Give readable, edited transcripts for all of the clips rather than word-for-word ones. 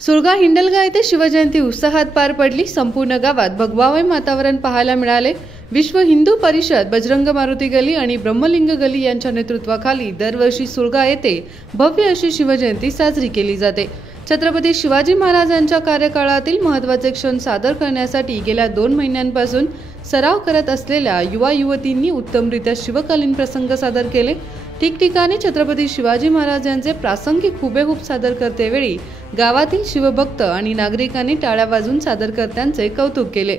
सुरगाव हिंडलगा येथे शिवजयंती उत्साहात पार पडली। संपूर्ण गावात भगवामय वातावरण पाहायला मिळाले। विश्व हिंदू परिषद, बजरंग मारुती गली आणि ब्रह्मलिंग गली यांच्या नेतृत्वाखाली दरवर्षी सुरगाव येथे भव्य अशी शिवजयंती साजरी केली जाते। छत्रपती शिवाजी महाराजांच्या कार्यकाळातील महत्त्वाचे क्षण सादर करण्यासाठी गेल्या 2 महिन्यांपासून सराव करत असलेल्या युवा युवतींनी उत्तमरित्या शिवकालीन प्रसंग सादर केले। ठिकठिकाणी छत्रपती शिवाजी महाराजांचे प्रासंगिक हुबेहूब सादर करतेवेळी गावातील शिवभक्त आणि नागरिकांनी टाळ्या वाजवून सादरकर्त्यांचे कौतुक केले।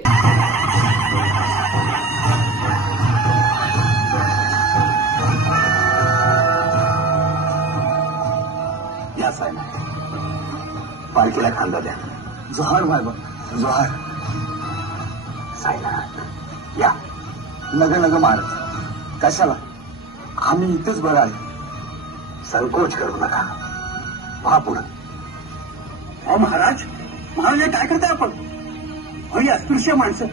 पालखीला खांदा द्या। जोहार बाबा, जोहार। साईनाथ या। नग नग महाराज, कशाला? आम्ही इथेच बरं आहे। संकोच करू नका, व्हा पुढं। अहो महाराज, महाराज काय करताय आपण? ही अस्पृश्य माणसं,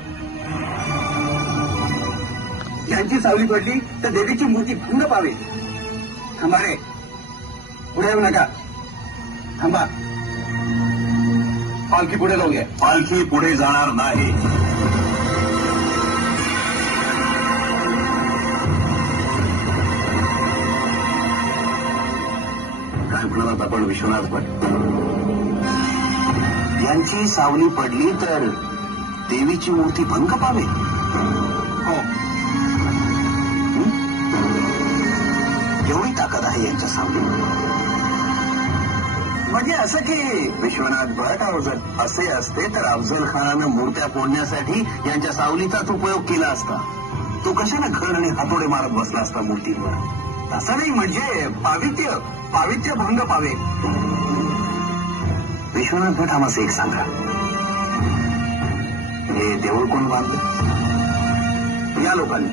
यांची सावली पडली तर देवीची मूर्ती भंग पावे। थांबा रे, पुढे येऊ नका, थांबा। पालखी पुढे जाऊ घ्या। पालखी पुढे जाणार नाही। काय म्हणालात आपण विश्वनाथ भट? यांची सावली पडली तर देवीची मूर्ती भंग पावे? हो, एवढी ताकद आहे यांच्या सावली। म्हणजे असं की विश्वनाथ भट अफजल असे असते तर अफजल खानानं मूर्त्या फोडण्यासाठी यांच्या सावलीचाच उपयोग केला असता। तो कशाने घर आणि हातोडे मारत बसला असता मूर्तीवर? तसं नाही, म्हणजे पावित्र्य भंग पावे। विश्वनाथ भट आम्हाला एक सांगा, हे देऊळ कोण बांधलं? या लोकांनी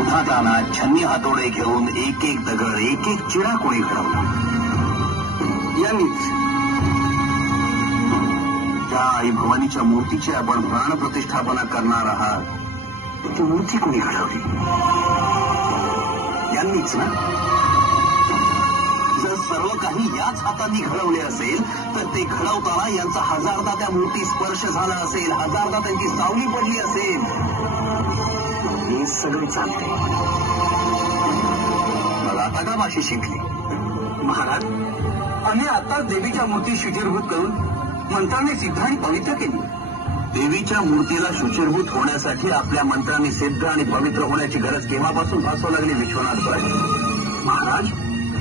उन्हात आणत छन्नी हातोडे घेऊन एक एक दगड, एक एक चिरा कोणी घडवला? यांनीच। त्या आई भवानीच्या मूर्तीची आपण प्राणप्रतिष्ठापना करणार आहात, ती मूर्ती कोणी घडवली? यांनीच ना? जर सर्व काही याच हातांनी घडवले असेल तर ते घडवताना यांचा हजारदा त्या मूर्ती स्पर्श झाला असेल, हजारदा त्यांची सावली पडली असेल। हे सगळे चालते। मला आता का भाषी शिकली? महाराज, आम्ही आता देवीच्या मूर्ती शुचिरभूत करून मंत्रांनी सिद्ध आणि पवित्र केली। देवीच्या मूर्तीला शुचिरभूत होण्यासाठी आपल्या मंत्रांनी सिद्ध आणि पवित्र होण्याची गरज केव्हापासून भासू लागली विश्वनाथ भट? महाराज,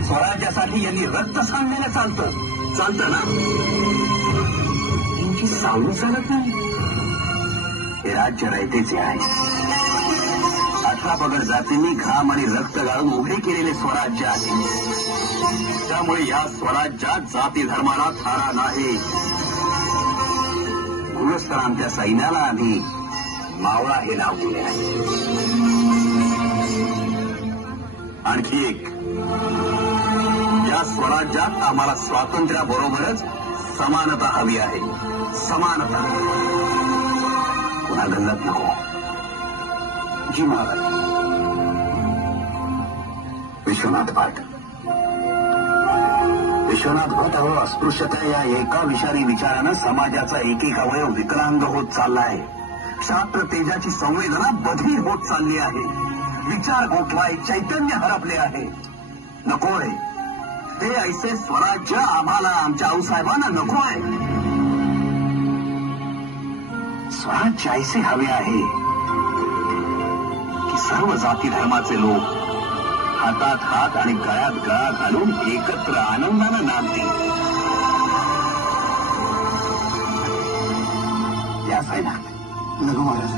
स्वराज्यासाठी यांनी रक्त सांडलेलं चालतं ना? यांची सावली चालत नाही। हे राज्य रायतेचे आहे। 18 पगड जातींनी घाम आणि रक्त गाळून उभे केलेले स्वराज्य आहे। त्यामुळे या स्वराज्यात जाती धर्माला थारा नाही। गुरुस्थरांच्या सैन्याला आम्ही मावळा हे नाव दिले आहे। आणखी एक, या स्वराज्यात आम्हाला स्वातंत्र्याबरोबरच समानता हवी आहे। समानता, कुणा गल्लत नको। जी महाराज। विश्वनाथ भट अहो, अस्पृश्यता या एका विषारी विचारानं समाजाचा एक एक अवयव विकलांग होत चाललाय। क्षात्र तेजाची संवेदना बधीर होत चालली आहे। विचार गोठवाय, चैतन्य हरपले आहे। नकोय हे ऐसे स्वराज्य आम्हाला, आमच्या आऊसाहेबांना नकोय। स्वराज्य ऐसे हवे आहे की सर्व जाती धर्माचे लोक हातात हात आणि गळ्यात गळा घालून एकत्र आनंदानं नांदतील। या साईनाथ, नगो महाराज,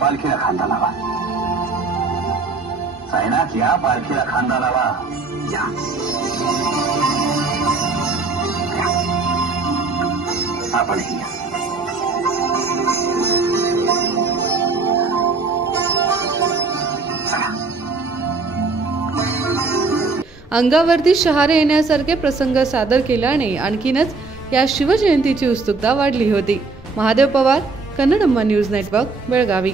पालखीला खांदा लावा। साईनाथ या, पालखीला खांदा लावा। या आपणही या। अंगावरती शहारे येण्यासारखे प्रसंग सादर केल्याने आणखीनच या शिवजयंतीची उत्सुकता वाढली होती। Mahadev Pawar, Kannadamma news network, Belagavi.